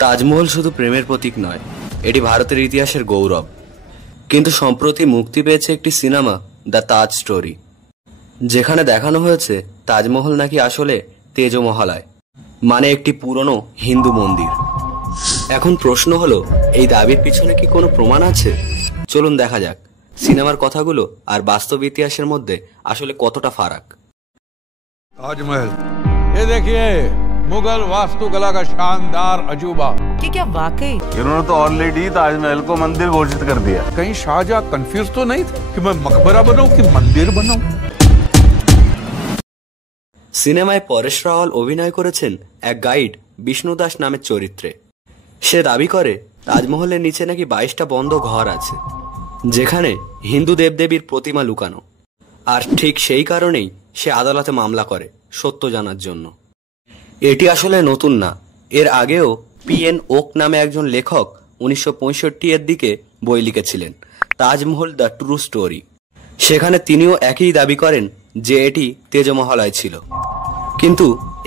তাজমহল শুধু প্রেমের প্রতীক নয়, এটি ভারতের ইতিহাসের গৌরব। কিন্তু সম্প্রতি মুক্তি পেয়েছে একটি সিনেমা, দ্য তাজ স্টোরি, যেখানে দেখানো হয়েছে তাজমহল নাকি আসলে তেজমহলায়, মানে একটি পুরনো হিন্দু মন্দির। এখন প্রশ্ন হলো, এই দাবির পিছনে কি কোনো প্রমাণ আছে? চলুন দেখা যাক সিনেমার কথাগুলো আর বাস্তব ইতিহাসের মধ্যে আসলে কতটা ফারাক। ताजमहल, ये देखिए मुगल वास्तुकला का शानदार अजूबा। कि क्या वाकई इन्होंने तो ऑलरेडी ताजमहल को मंदिर घोषित कर दिया। कहीं शाहजहां कंफ्यूज तो नहीं थे कि मैं मकबरा बनाऊं कि मंदिर बनाऊं? সিনেমায় পরেশ রাওয়াল অভিনয় করেছেন এক গাইড বিষ্ণু দাস নামের চরিত্রে। সে দাবি করে তাজমহলের নিচে নাকি 22টা বন্ধ ঘর আছে, যেখানে হিন্দু দেবদেবীর প্রতিমা লুকানো। আর ঠিক সেই কারণেই সে আদালতে মামলা করে সত্য জানার জন্য। এটি আসলে নতুন না, এর আগেও PN ওক নামে একজন লেখক 1965-এর দিকে বই লিখেছিলেন, তাজমহল দ্য ট্রু স্টোরি। সেখানে তিনিও একই দাবি করেন যে এটি তেজমহলায় ছিল, কিন্তু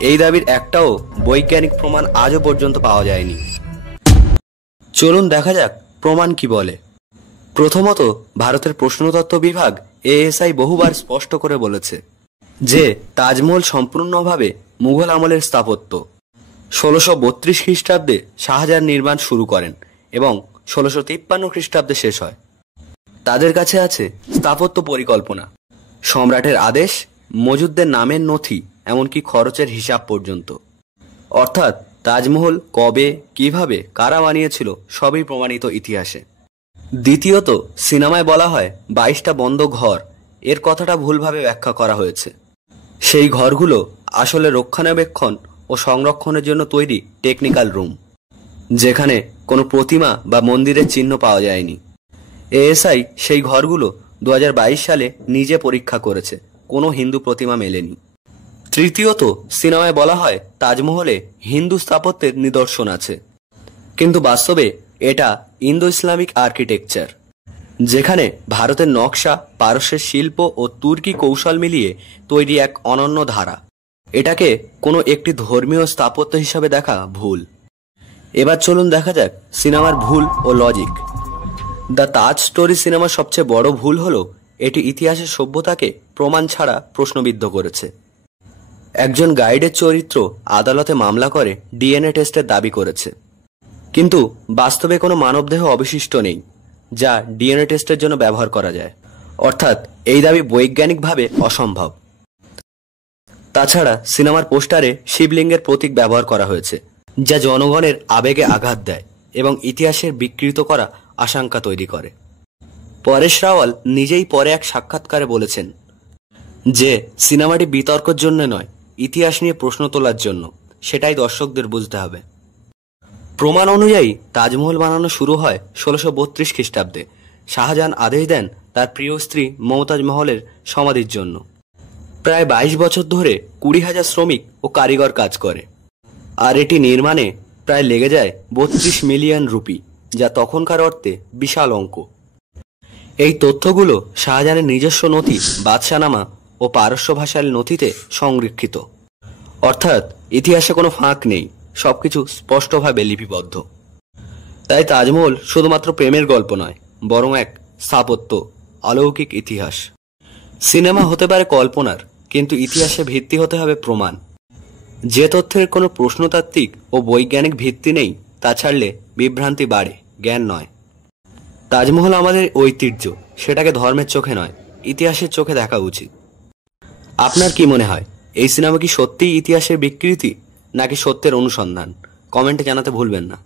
এই দাবির একটাও বৈজ্ঞানিক প্রমাণ আজও পর্যন্ত পাওয়া যায়নি। চলুন দেখা যাক প্রমাণ কি বলে। প্রথমত, ভারতের প্রশ্নতত্ত্ব বিভাগ ASI বহুবার স্পষ্ট করে বলেছে যে তাজমহল সম্পূর্ণভাবে মুঘল আমলের স্থাপত্য। 1632 খ্রিস্টাব্দে শাহজাহান নির্মাণ শুরু করেন এবং 1653 খ্রিস্টাব্দে শেষ হয়। তাদের কাছে আছে স্থাপত্য পরিকল্পনা, সম্রাটের আদেশ, মজুদদের নামের নথি, এমনকি খরচের হিসাব পর্যন্ত। অর্থাৎ তাজমহল কবে, কিভাবে, কারা বানিয়েছিল সবই প্রমাণিত ইতিহাসে। দ্বিতীয়ত, সিনেমায় বলা হয় 22টা বন্ধ ঘর, এর কথাটা ভুলভাবে ব্যাখ্যা করা হয়েছে। সেই ঘরগুলো আসলে রক্ষণাবেক্ষণ ও সংরক্ষণের জন্য তৈরি টেকনিক্যাল রুম, যেখানে কোনো প্রতিমা বা মন্দিরের চিহ্ন পাওয়া যায়নি। ASI সেই ঘরগুলো 2022 সালে নিজে পরীক্ষা করেছে, কোনো হিন্দু প্রতিমা মেলেনি। তৃতীয়ত, সিনেমায় বলা হয় তাজমহলে হিন্দু স্থাপত্যের নিদর্শন আছে, কিন্তু বাস্তবে এটা ইন্দো ইসলামিক আর্কিটেকচার, যেখানে ভারতের নকশা, পারস্যের শিল্প ও তুর্কি কৌশল মিলিয়ে তৈরি এক অনন্য ধারা। এটাকে কোনো একটি ধর্মীয় স্থাপত্য হিসাবে দেখা ভুল। এবার চলুন দেখা যাক সিনেমার ভুল ও লজিক। দ্য তাজ স্টোরি সিনেমার সবচেয়ে বড় ভুল হলো এটি ইতিহাসের সভ্যতাকে প্রমাণ ছাড়া প্রশ্নবিদ্ধ করেছে। একজন গাইডের চরিত্র আদালতে মামলা করে DNA টেস্টের দাবি করেছে, কিন্তু বাস্তবে কোনো মানবদেহ অবশিষ্ট নেই যা DNA টেস্টের জন্য ব্যবহার করা যায়। অর্থাৎ এই দাবি বৈজ্ঞানিকভাবে অসম্ভব। তাছাড়া সিনেমার পোস্টারে শিবলিঙ্গের প্রতীক ব্যবহার করা হয়েছে, যা জনগণের আবেগে আঘাত দেয় এবং ইতিহাসের বিকৃত করা আশঙ্কা তৈরি করে। পরেশ রাওয়াল নিজেই পরে এক সাক্ষাৎকারে বলেছেন যে সিনেমাটি বিতর্কের জন্য নয়, ইতিহাস নিয়ে প্রশ্ন তোলার জন্য, সেটাই দর্শকদের বুঝতে হবে। প্রমাণ অনুযায়ী তাজমহল বানানো শুরু হয় 1632 খ্রিস্টাব্দে। শাহজাহান আদেশ দেন তার প্রিয় স্ত্রী মমতাজ মহলের সমাধির জন্য। প্রায় 22 বছর ধরে 20,000 শ্রমিক ও কারিগর কাজ করে, আর এটি নির্মাণে প্রায় লেগে যায় 32 মিলিয়ন রুপি, যা তখনকার অর্থে বিশাল অঙ্ক। এই তথ্যগুলো শাহজাহানের নিজস্ব নথি, বাদশাহনামা ও পারস্য ভাষার নথিতে সংরক্ষিত। অর্থাৎ ইতিহাসে কোনো ফাঁক নেই, সবকিছু স্পষ্টভাবে লিপিবদ্ধ। তাই তাজমহল শুধুমাত্র প্রেমের গল্প নয়, বরং এক স্থাপত্য, অলৌকিক ইতিহাস। সিনেমা হতে পারে কল্পনার, কিন্তু ইতিহাসে ভিত্তি হতে হবে প্রমাণ। যে তথ্যের কোনো প্রশ্নতাত্ত্বিক ও বৈজ্ঞানিক ভিত্তি নেই, তা ছাড়লে বিভ্রান্তি বাড়ে, জ্ঞান নয়। তাজমহল আমাদের ঐতিহ্য, সেটাকে ধর্মের চোখে নয়, ইতিহাসের চোখে দেখা উচিত। আপনার কি মনে হয়, এই সিনেমা কি সত্যিই ইতিহাসের বিকৃতি নাকি সত্যের অনুসন্ধান? কমেন্টে জানাতে ভুলবেন না।